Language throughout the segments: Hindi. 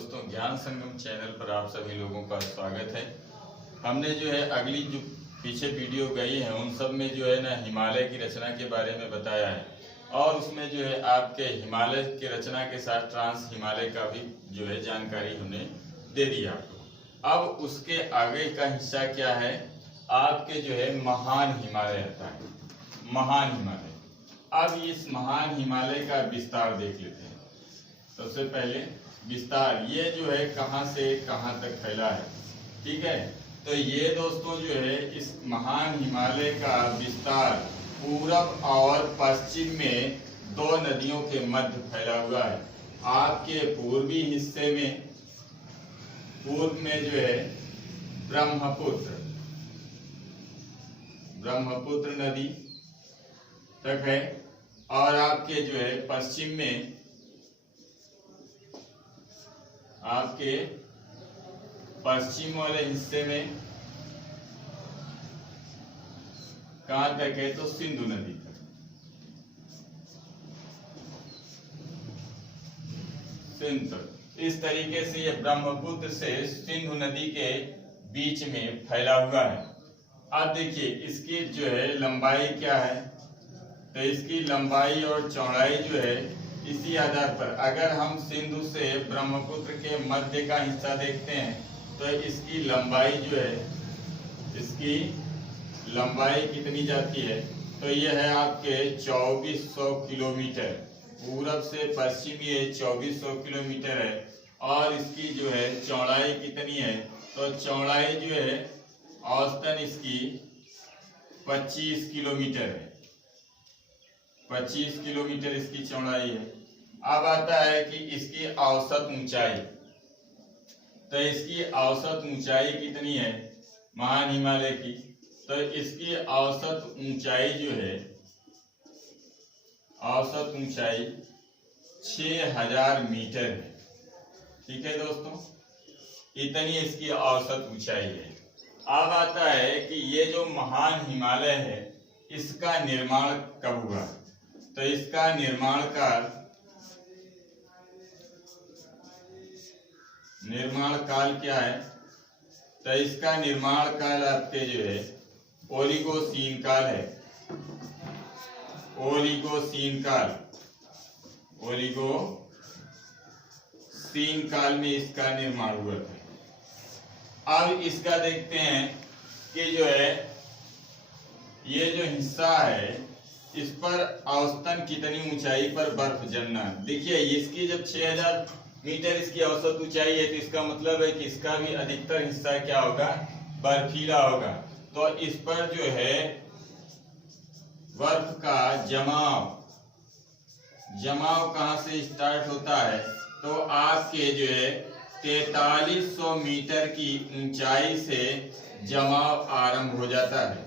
दोस्तों, ज्ञान संगम चैनल पर आप सभी लोगों का स्वागत है। हमने जो है अगली जो पीछे वीडियो गई है उन सब में जो है ना हिमालय की रचना के बारे में बताया है और उसमें जो है आपके हिमालय की रचना के साथ ट्रांस हिमालय का भी जो है जानकारी हमने दे दी आपको। अब उसके आगे का हिस्सा क्या है, आपके जो है महान हिमालय आता है, महान हिमालय। अब इस महान हिमालय का विस्तार देख लेते हैं। सबसे पहले विस्तार, ये जो है कहाँ से कहाँ तक फैला है, ठीक है। तो ये दोस्तों जो है इस महान हिमालय का विस्तार पूरब और पश्चिम में दो नदियों के मध्य फैला हुआ है। आपके पूर्वी हिस्से में पूर्व में जो है ब्रह्मपुत्र नदी तक है और आपके जो है पश्चिम में आपके पश्चिम वाले हिस्से में कहां तक है, तो सिंधु नदी तक। सिंधु, इस तरीके से ये ब्रह्मपुत्र से सिंधु नदी के बीच में फैला हुआ है। अब देखिए इसकी जो है लंबाई क्या है, तो इसकी लंबाई और चौड़ाई जो है इसी आधार पर अगर हम सिंधु से ब्रह्मपुत्र के मध्य का हिस्सा देखते हैं तो इसकी लंबाई जो है, इसकी लंबाई कितनी जाती है, तो ये है आपके 2400 किलोमीटर। पूरब से पश्चिम ये 2400 किलोमीटर है और इसकी जो है चौड़ाई कितनी है, तो चौड़ाई जो है औसतन इसकी 25 किलोमीटर है। 25 किलोमीटर इसकी चौड़ाई है। अब आता है कि इसकी औसत ऊंचाई, तो इसकी औसत ऊंचाई कितनी है महान हिमालय की, तो इसकी औसत ऊंचाई जो है, औसत ऊंचाई 6000 मीटर है, ठीक है दोस्तों, इतनी इसकी औसत ऊंचाई है। अब आता है कि ये जो महान हिमालय है इसका निर्माण कब हुआ, तो इसका निर्माण काल क्या है, तो इसका निर्माण काल आपके जो है ओलिगोसीन काल है। ओलिगोसीन काल में इसका निर्माण हुआ था। अब इसका देखते हैं कि जो है ये जो हिस्सा है इस पर औसतन कितनी ऊंचाई पर बर्फ जमना। देखिए इसकी जब 6000 मीटर इसकी औसत ऊंचाई है तो इसका मतलब है कि इसका भी अधिकतर हिस्सा क्या होगा, बर्फीला होगा। तो इस पर जो है बर्फ का जमाव कहां से स्टार्ट होता है, तो आपके जो है 4300 मीटर की ऊंचाई से जमाव आरंभ हो जाता है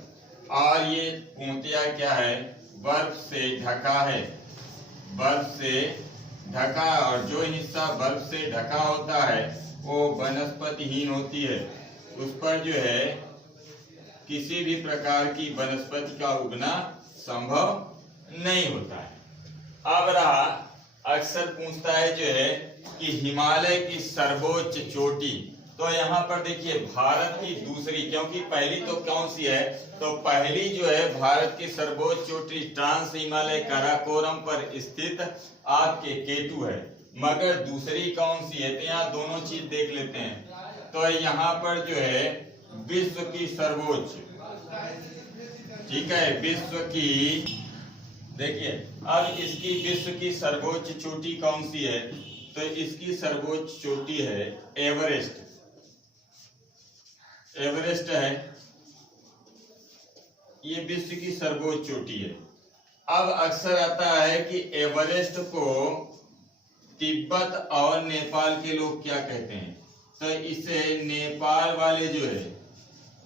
और ये पूंतिया क्या है, बर्फ से ढका है, बर्फ से ढका, और जो हिस्सा बर्फ से ढका होता है वो वनस्पतिहीन होती है, उस पर जो है किसी भी प्रकार की वनस्पति का उगना संभव नहीं होता है। अब रहा, अक्सर पूछता है जो है कि हिमालय की सर्वोच्च चोटी, तो यहाँ पर देखिए भारत की दूसरी, क्योंकि पहली तो कौन सी है, तो पहली जो है भारत की सर्वोच्च चोटी ट्रांस हिमालय काराकोरम पर स्थित आपके केटू है, मगर दूसरी कौन सी है, तो यहाँ दोनों चीज देख लेते हैं। तो यहाँ पर जो है विश्व की सर्वोच्च, ठीक है, विश्व की, देखिए अब इसकी विश्व की सर्वोच्च चोटी कौन सी है, तो इसकी सर्वोच्च चोटी है एवरेस्ट। एवरेस्ट है, ये विश्व की सर्वोच्च चोटी है। अब अक्सर आता है कि एवरेस्ट को तिब्बत और नेपाल के लोग क्या कहते हैं, तो इसे नेपाल वाले जो है,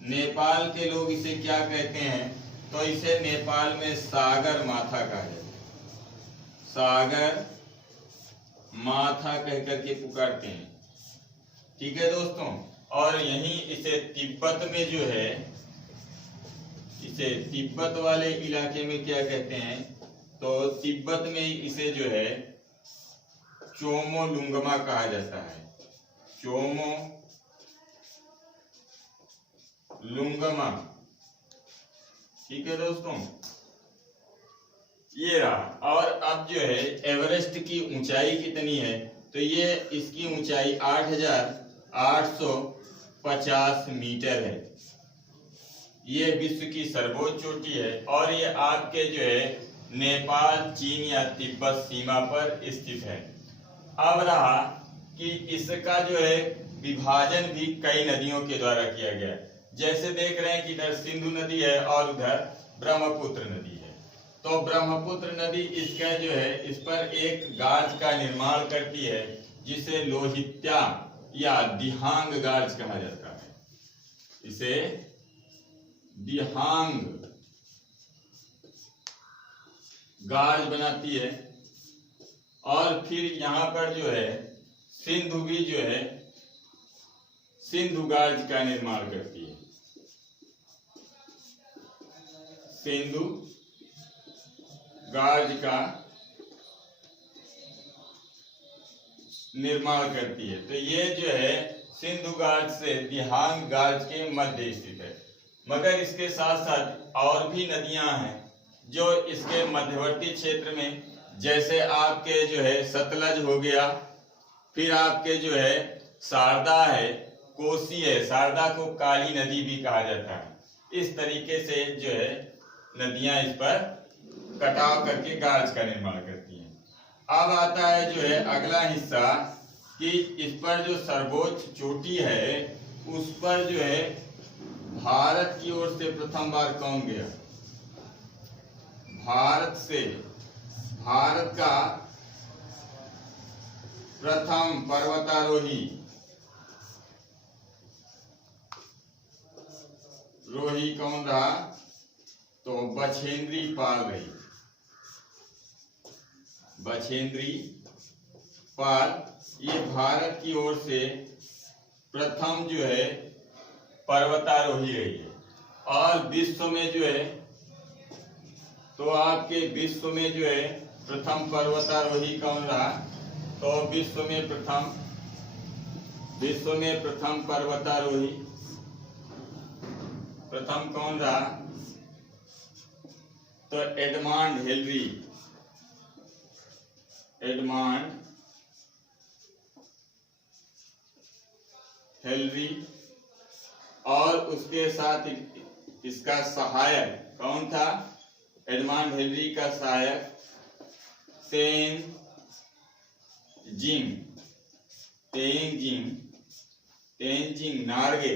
नेपाल के लोग इसे क्या कहते हैं, तो इसे नेपाल में सागर माथा कहा जाता है, सागर माथा कह करके पुकारते हैं, ठीक है दोस्तों। और यहीं इसे तिब्बत में जो है, इसे तिब्बत वाले इलाके में क्या कहते हैं, तो तिब्बत में इसे जो है चोमोलुंगमा कहा जाता है। चोमोलुंगमा। ठीक है दोस्तों, ये रहा। और अब जो है एवरेस्ट की ऊंचाई कितनी है, तो ये इसकी ऊंचाई 8,850 मीटर है। ये विश्व की सर्वोच्च चोटी है और ये आपके जो है नेपाल, चीन या तिब्बत सीमा पर स्थित है। अब रहा कि इसका जो है विभाजन भी कई नदियों के द्वारा किया गया है। जैसे देख रहे हैं कि इधर सिंधु नदी है और उधर ब्रह्मपुत्र नदी है। तो ब्रह्मपुत्र नदी इसका जो है इस पर एक गाज का निर्माण करती है जिसे लोहित्या या दिहांग गाज कहा जाता है। इसे दिहांग गाज बनाती है। और फिर यहाँ पर जो है सिंधु भी जो है सिंधु गाज का निर्माण करती है। सिंधु गाज का निर्माण करती है। तो ये जो है सिंधु गाज से दिहांग गाज के मध्य स्थित है। मगर इसके साथ साथ और भी नदियां हैं जो इसके मध्यवर्ती क्षेत्र में, जैसे आपके जो है सतलज हो गया, फिर आपके जो है शारदा है, कोसी है। शारदा को काली नदी भी कहा जाता है। इस तरीके से जो है नदियां इस पर कटाव करके गाज का निर्माण करती हैं। अब आता है जो है अगला हिस्सा कि इस पर जो सर्वोच्च चोटी है उस पर जो है भारत की ओर से प्रथम बार कौन गया? भारत का प्रथम पर्वतारोही कौन रहा? तो बछेंद्री पाल रही। बछेंद्री पाल ये भारत की ओर से प्रथम जो है पर्वतारोही रही है। और विश्व में जो है तो आपके विश्व में जो है प्रथम पर्वतारोही कौन रहा? तो विश्व में प्रथम पर्वतारोही प्रथम कौन रहा? तो एडमंड हिलरी। और उसके साथ इसका सहायक कौन था? एडमंड हिलरी का सहायक तेनजिंग नार्गे।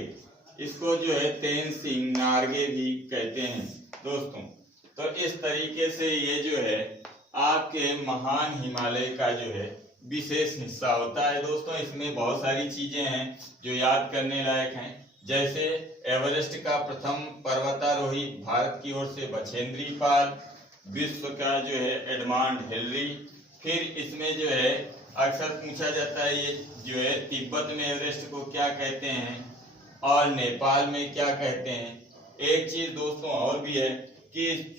इसको जो है तेनजिंग नार्गे भी कहते हैं दोस्तों। तो इस तरीके से ये जो है आपके महान हिमालय का जो है विशेष हिस्सा होता है दोस्तों। इसमें बहुत सारी चीजें हैं जो याद करने लायक हैं। जैसे एवरेस्ट का प्रथम पर्वतारोही भारत की ओर से बछेंद्री पाल, विश्व का जो है एडमंड हिलरी। फिर इसमें जो है अक्सर पूछा जाता है ये जो है तिब्बत में एवरेस्ट को क्या कहते हैं और नेपाल में क्या कहते हैं। एक चीज दोस्तों और भी है कि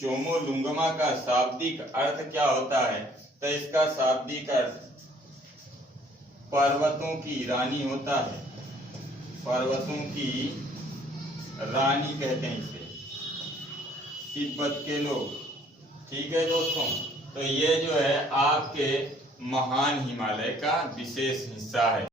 चोमोलुंगमा का शाब्दिक अर्थ क्या होता है? तो इसका शाब्दिक अर्थ पर्वतों की रानी होता है। पर्वतों की रानी कहते हैं इसे तिब्बत के लोग। ठीक है दोस्तों, तो ये जो है आपके महान हिमालय का विशेष हिस्सा है।